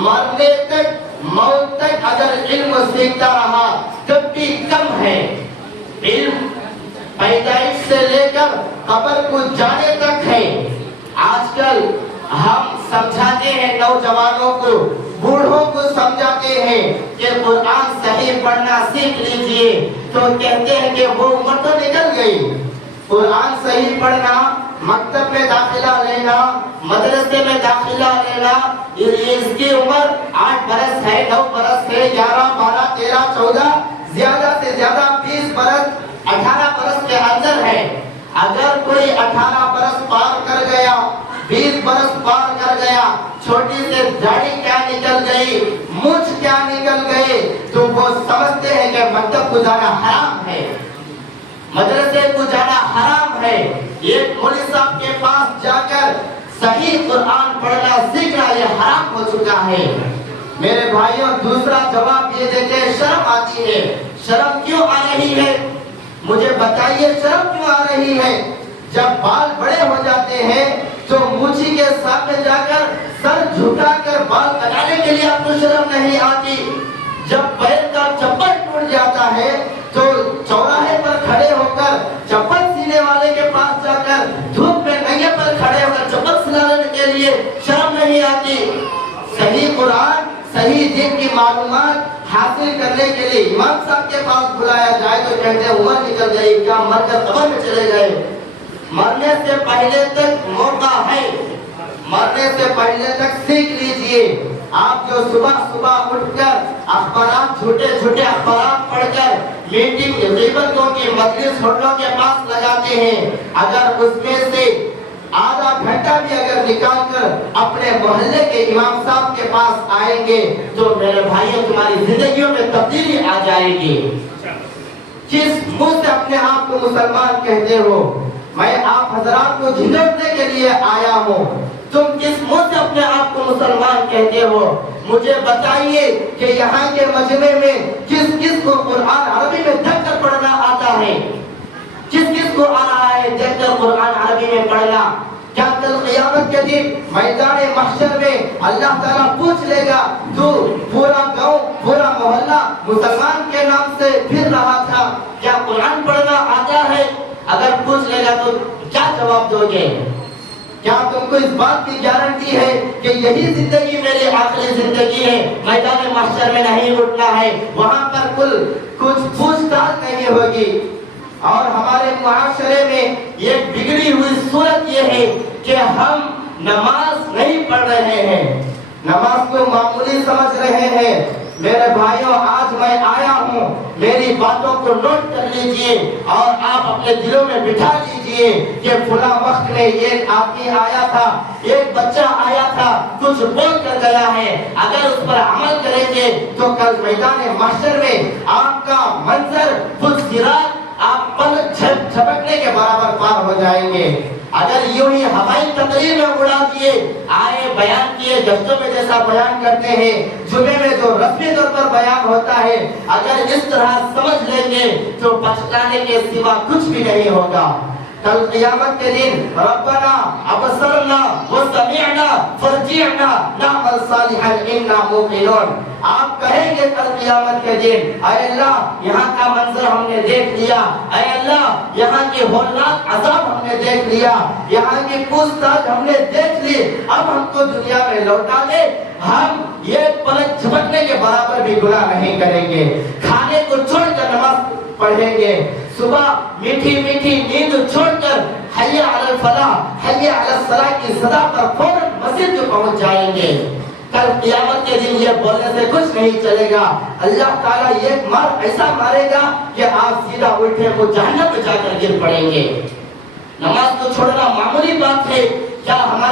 مرنے تک موت تک اگر علم سیکھتا رہا تب بھی کم ہے. علم پیدائش سے لے کر قبر کو جانے تک ہے. آج کل ہم سمجھاتے ہیں نوجوانوں کو، بوڑھوں کو سمجھاتے ہیں کہ قرآن صحیح پڑھنا سیکھ لیجئے، تو کہتے ہیں کہ وہ عمر تو نکل گئی. قرآن صحیح پڑھنا، مکتب میں داخلہ لینا، مدرسے میں داخلہ لینا، اس کی عمر 8 برس ہے، 9 برس ہے، 11 12 13 14 زیادہ سے زیادہ 20 برس 18 برس کے اندر ہے. اگر کوئی 18 برس پار کر گیا، 20 برس پار کر گیا، چھوٹی سے داڑھی کیا نکل گئی، مونچھ کیا نکل گئی، تو وہ سمجھتے ہیں کہ مکتب کو جانا حرام ہے، مدرسے کو جانا حرام ہے. ایک مولوی صاحب کے پاس جا کر صحیح قرآن پڑھنا سیکھنا یہ حرام ہو چکا ہے. میرے بھائیوں، دوسرا جواب یہ دیتے ہیں شرم آتی ہے. شرم کیوں آ رہی ہے؟ مجھے بتائیے شرم کیوں آ رہی ہے؟ جب بال بڑے ہو جاتے ہیں تو مونچھی کے سامنے جا کر سر جھکا کر بال کٹانے کے لیے آپ کو شرم نہیں آتی. جب پیر کا چپل ٹوٹ جاتا ہے تو چوراہے پر کھڑے ہو کر چپل سینے والے کے پاس جا کر دھوپ میں ننگے پر کھڑے ہو کر چپل سلانے کے لیے شرم نہیں آتی. صحیح قرآن، صحیح دین کی معلومات حاصل کرنے کے لیے امام صاحب کے پاس بلایا جائے تو کہتے ہیں عمر نکل گئی، کیا مر کر قبر میں چلے گئے؟ مرنے سے پہلے تک موقع ہے، مرنے سے پہلے تک سیکھ لیجئے. آپ جو صبح صبح اٹھ کر اخبارات، جھوٹے جھوٹے اخبارات پڑھ کر میٹنگ غیبتوں کی مجلس ہوٹلوں کے پاس لگاتے ہیں، اگر اس میں سے آدھا گھنٹہ بھی اگر نکال کر اپنے محلے کے امام صاحب کے پاس آئیں گے تو میرے بھائیوں تمہاری زندگیوں میں تبدیلی آ جائے گی. کس منہ سے اپنے آپ کو مسلمان کہتے ہو؟ میں آپ حضرات کو جھنجھوڑنے کے لیے آیا ہوں. تم کس منہ سے اپنے آپ کو مسلمان کہتے ہو؟ مجھے بتائیے کہ یہاں کے مجمع میں کس کس کو قرآن عربی میں دیکھ کر پڑھنا آتا ہے؟ کس کس کو آ رہا ہے دیکھ کر قرآن عربی میں پڑھنا؟ کیا کل قیامت کے دن میدان محشر میں اللہ تعالیٰ پوچھ لے گا تو پورا گاؤں پورا محلہ مسلمان کے نام سے پھر رہا تھا، کیا قرآن پڑھنا آتا ہے؟ اگر پوچھ لے گا تو کیا جواب دو گے؟ کیا تم کو اس بات کی گارنٹی ہے کہ یہی زندگی میری آخری زندگی ہے، میدان محشر میں نہیں اٹھنا ہے، وہاں پر کچھ پوچھ تاچھ نہیں ہوگی؟ اور ہمارے معاشرے میں یہ بگڑی ہوئی صورت یہ ہے کہ ہم نماز نہیں پڑھ رہے ہیں، نماز کو معمولی سمجھ رہے ہیں. میرے بھائیوں، آج میں آیا ہوں، میری باتوں کو نوٹ کر لیجئے اور آپ اپنے دلوں میں بٹھا لیجئے کہ فلاں وقت میں ایک آدمی آیا تھا، ایک بچہ آیا تھا، کچھ بول کر گیا ہے. اگر اس پر عمل کریں گے تو کل میدان محشر میں آپ کا منظر فلسرات آپ پلک جھپکنے کے برابر پار ہو جائیں گے. اگر یوں ہی ہوائی تقریر میں اڑا دیے، آئے بیان کیے، جشنوں میں جیسا بیان کرتے ہیں، جمعے میں جو رسمی طور پر بیان ہوتا ہے، اگر اس طرح سمجھ لیں گے تو پچھتانے کے سوا کچھ بھی نہیں ہوگا. کل قیامت کے دن ربنا ابصرنا وسمعنا فرجعنا نعمل صالحا انا موقنون، آپ کہیں گے کل قیامت کے دن، اے اللہ یہاں کا منظر ہم نے دیکھ لیا، اے اللہ یہاں کی ہولناک عذاب ہم نے دیکھ لیا، یہاں کی پوچھ تاچھ ہم نے دیکھ لی، اب ہم کو دنیا میں لوٹا دے، ہم یہ پلک جھپکنے کے برابر بھی گناہ نہیں کریں گے. کھانے کو چھوڑ کر نماز پڑھیں گے، صبح میٹھی میٹھی نیند چھوڑ کر حی علی الفلاح حی علی الصلاح کی صدا پر فوراً مسجد میں پہنچ جائیں گے. کل قیامت کے دن یہ بولنے سے کچھ نہیں چلے گا. اللہ تعالیٰ یہ مار ایسا مارے گا کہ آپ سیدھا الٹے کو جہنم میں جا کر گر پڑیں گے. نماز کو چھوڑنا معمولی بات ہے کیا؟ ہمارے